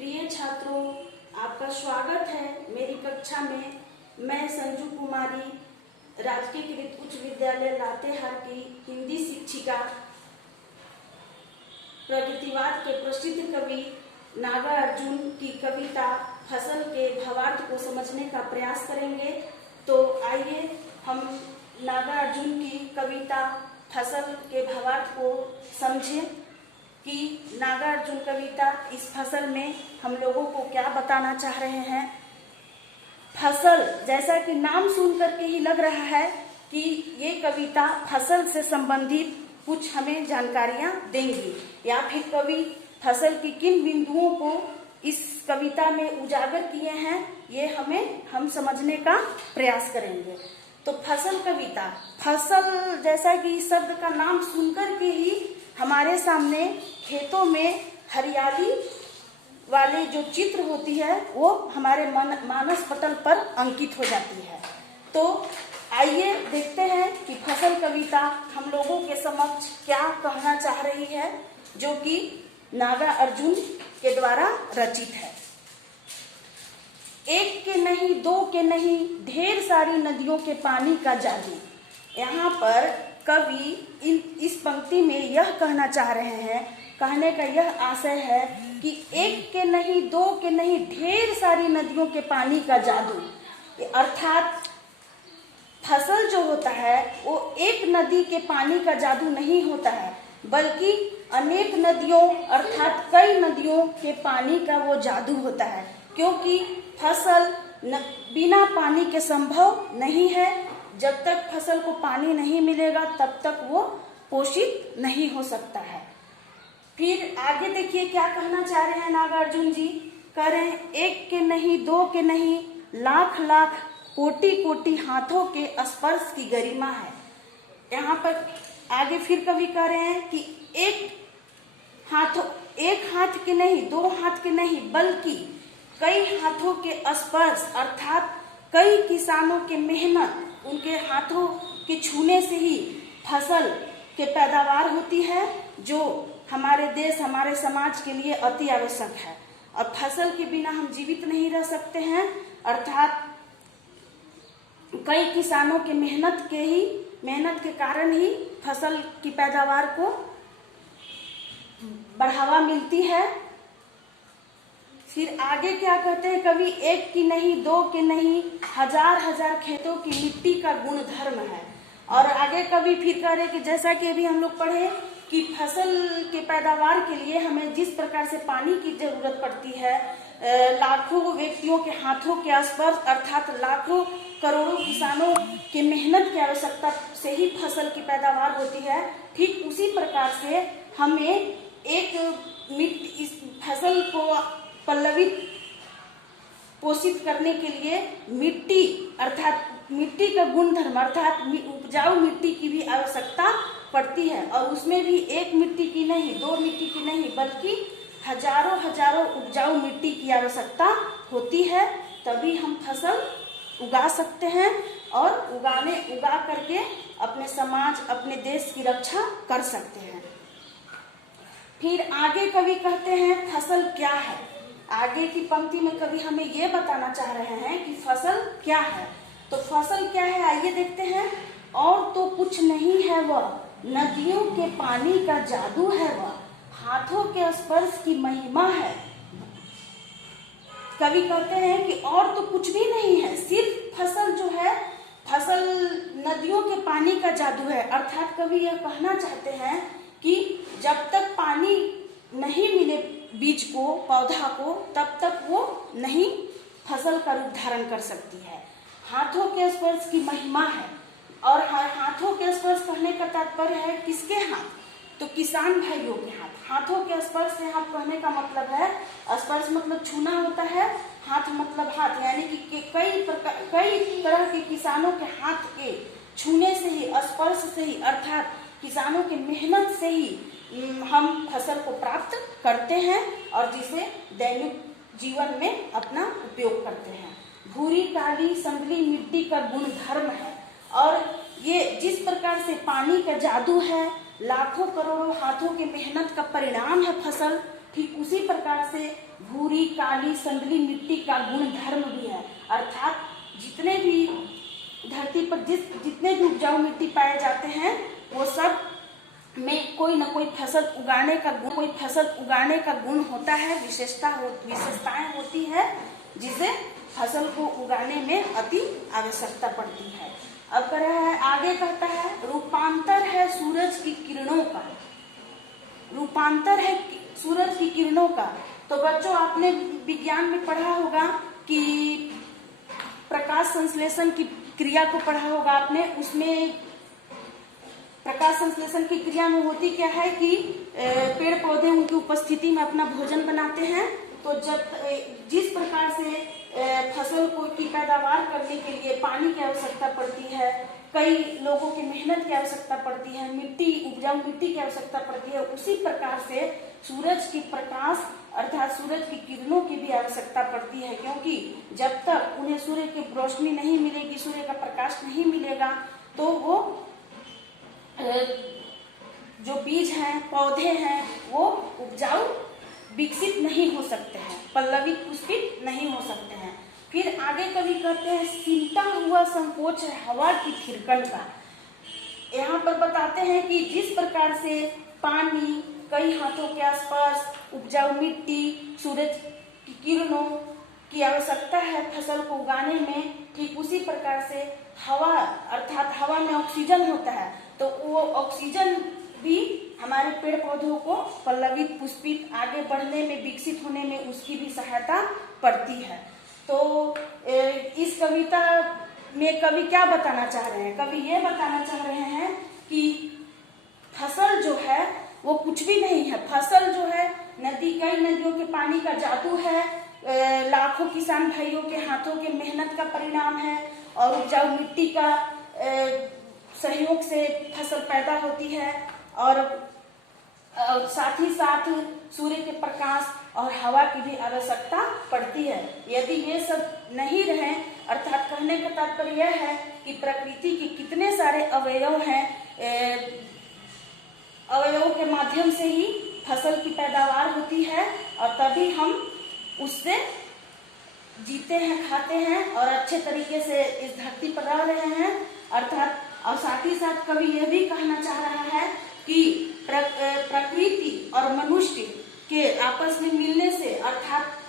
प्रिय छात्रों, आपका स्वागत है मेरी कक्षा में। मैं संजू कुमारी राजकीय कृत उच्च विद्यालय लातेहार की हिंदी शिक्षिका। प्रगतिवाद के प्रसिद्ध कवि नागार्जुन की कविता फसल के भावार्थ को समझने का प्रयास करेंगे। तो आइए हम नागार्जुन की कविता फसल के भावार्थ को समझें कि नागार्जुन कविता इस फसल में हम लोगों को क्या बताना चाह रहे हैं। फसल, जैसा कि नाम सुन करके ही लग रहा है कि ये कविता फसल से संबंधित कुछ हमें जानकारियां देंगी, या फिर कवि फसल की किन बिंदुओं को इस कविता में उजागर किए हैं, ये हम समझने का प्रयास करेंगे। तो फसल कविता, फसल जैसा कि इस शब्द का नाम सुनकर के ही हमारे सामने खेतों में हरियाली वाले जो चित्र होती है वो हमारे मानस पटल पर अंकित हो जाती है। तो आइए देखते हैं कि फसल कविता हम लोगों के समक्ष क्या कहना चाह रही है, जो कि नागार्जुन के द्वारा रचित है। एक के नहीं, दो के नहीं, ढेर सारी नदियों के पानी का जादू। यहाँ पर कवि इस पंक्ति में यह कहना चाह रहे हैं, कहने का यह आशय है कि एक के नहीं, दो के नहीं, ढेर सारी नदियों के पानी का जादू। अर्थात फसल जो होता है वो एक नदी के पानी का जादू नहीं होता है, बल्कि अनेक नदियों अर्थात कई नदियों के पानी का वो जादू होता है। क्योंकि फसल बिना पानी के संभव नहीं है। जब तक फसल को पानी नहीं मिलेगा तब तक वो पोषित नहीं हो सकता है। फिर आगे देखिए क्या कहना चाह रहे हैं नागार्जुन जी। कह रहे हैं एक के नहीं, दो के नहीं, लाख लाख कोटि कोटि हाथों के स्पर्श की गरिमा है। यहाँ पर आगे फिर कवि कह रहे हैं कि एक हाथ के नहीं, दो हाथ के नहीं, बल्कि कई हाथों के स्पर्श अर्थात कई किसानों के मेहनत, उनके हाथों के छूने से ही फसल के पैदावार होती है, जो हमारे देश हमारे समाज के लिए अति आवश्यक है। और फसल के बिना हम जीवित नहीं रह सकते हैं। अर्थात कई किसानों के मेहनत के कारण ही फसल की पैदावार को बढ़ावा मिलती है। फिर आगे क्या कहते हैं कवि, एक की नहीं, दो के नहीं, हजार हजार खेतों की मिट्टी का गुण धर्म है। और आगे कवि फिर कह रहे कि जैसा कि अभी हम लोग पढ़े कि फसल के पैदावार के लिए हमें जिस प्रकार से पानी की जरूरत पड़ती है, लाखों व्यक्तियों के हाथों के स्पर्श अर्थात लाखों करोड़ों किसानों के मेहनत की आवश्यकता से ही फसल की पैदावार होती है। ठीक उसी प्रकार से हमें इस फसल को पल्लवित पोषित करने के लिए मिट्टी अर्थात मिट्टी का गुणधर्म अर्थात उपजाऊ मिट्टी की भी आवश्यकता पड़ती है। और उसमें भी एक मिट्टी की नहीं, दो मिट्टी की नहीं, बल्कि हजारों हजारों उपजाऊ मिट्टी की आवश्यकता होती है। तभी हम फसल उगा सकते हैं और उगा करके अपने समाज, अपने देश की रक्षा कर सकते हैं। फिर आगे कवि कहते हैं फसल क्या है। आगे की पंक्ति में कवि हमें ये बताना चाह रहे हैं कि फसल क्या है। तो फसल क्या है आइए देखते हैं। और तो कुछ नहीं है वह, नदियों के पानी का जादू है वह, हाथों के स्पर्श की महिमा है। कवि कहते हैं कि और तो कुछ भी नहीं है, सिर्फ फसल जो है, फसल नदियों के पानी का जादू है। अर्थात कवि यह कहना चाहते हैं कि जब तक पानी नहीं मिले बीज को, पौधा को, तब तक वो नहीं फसल का रूप धारण कर सकती है। हाथों के स्पर्श की महिमा है। और हाथों के स्पर्श कहने का तात्पर्य है किसके हाथ, तो किसान भाइयों के हाथ। हाथों के स्पर्श से हाथ कहने का मतलब है, स्पर्श मतलब छूना होता है, हाथ मतलब हाथ, यानी कि कई तरह के किसानों के हाथ के छूने से ही, स्पर्श से ही अर्थात किसानों की मेहनत से ही हम फसल को प्राप्त करते हैं और जिसे दैनिक जीवन में अपना उपयोग करते हैं। भूरी काली संभली मिट्टी का गुण धर्म है। और ये जिस प्रकार से पानी का जादू है, लाखों करोड़ों हाथों के मेहनत का परिणाम है फसल, ठीक उसी प्रकार से भूरी, काली, संदली मिट्टी का गुण धर्म भी है। अर्थात जितने भी धरती पर जितने भी उपजाऊ मिट्टी पाए जाते हैं वो सब में कोई न कोई फसल उगाने का गुण होता है, विशेषताएं होती है, जिसे फसल को उगाने में अति आवश्यकता पड़ती है। अब कह रहा है, आगे कहता है रूपांतर है सूरज की किरणों का। रूपांतर है सूरज की किरणों का। तो बच्चों, आपने विज्ञान में पढ़ा होगा कि प्रकाश संश्लेषण की क्रिया को पढ़ा होगा आपने। उसमें प्रकाश संश्लेषण की क्रिया में होती क्या है कि पेड़ पौधे उनकी उपस्थिति में अपना भोजन बनाते हैं। तो जब जिस प्रकार से फसल को की पैदावार करने के लिए पानी की आवश्यकता पड़ती है, कई लोगों की मेहनत की आवश्यकता पड़ती है, उपजाऊ मिट्टी की आवश्यकता पड़ती है, उसी प्रकार से सूरज की प्रकाश अर्थात सूरज की किरणों की भी आवश्यकता पड़ती है। क्योंकि जब तक उन्हें सूर्य की रोशनी नहीं मिलेगी, सूर्य का प्रकाश नहीं मिलेगा, तो वो जो बीज हैं, पौधे हैं, वो उपजाऊ विकसित नहीं हो सकते हैं, पल्लवित पुष्पित नहीं हो सकते हैं। फिर आगे कवि कहते हैं, सिमटा हुआ संकोच है हवा की थिरकन का। यहाँ पर बताते हैं कि जिस प्रकार से पानी, कई हाथों के आसपास, उपजाऊ मिट्टी, सूरज की किरणों की आवश्यकता है फसल को उगाने में, ठीक उसी प्रकार से हवा अर्थात हवा में ऑक्सीजन होता है। तो वो ऑक्सीजन भी हमारे पेड़ पौधों को पल्लवित पुष्पित आगे बढ़ने में, विकसित होने में उसकी भी सहायता पड़ती है। तो इस कविता में कवि क्या बताना चाह रहे हैं? कवि ये बताना चाह रहे हैं कि फसल जो है वो कुछ भी नहीं है। फसल जो है कई नदियों के पानी का जादू है, लाखों किसान भाइयों के हाथों के मेहनत का परिणाम है, और उपजाऊ मिट्टी का सहयोग से फसल पैदा होती है, और साथ ही साथ सूर्य के प्रकाश और हवा की भी आवश्यकता पड़ती है। यदि ये सब नहीं रहे, अर्थात कहने का तात्पर्य यह है कि प्रकृति के कितने सारे अवयव हैं, अवयवों के माध्यम से ही फसल की पैदावार होती है, और तभी हम उससे जीते हैं, खाते हैं और अच्छे तरीके से इस धरती पर रह रहे हैं। अर्थात और साथ ही साथ कवि यह भी कहना चाह रहा है कि प्रकृति और मनुष्य के आपस में मिलने से अर्थात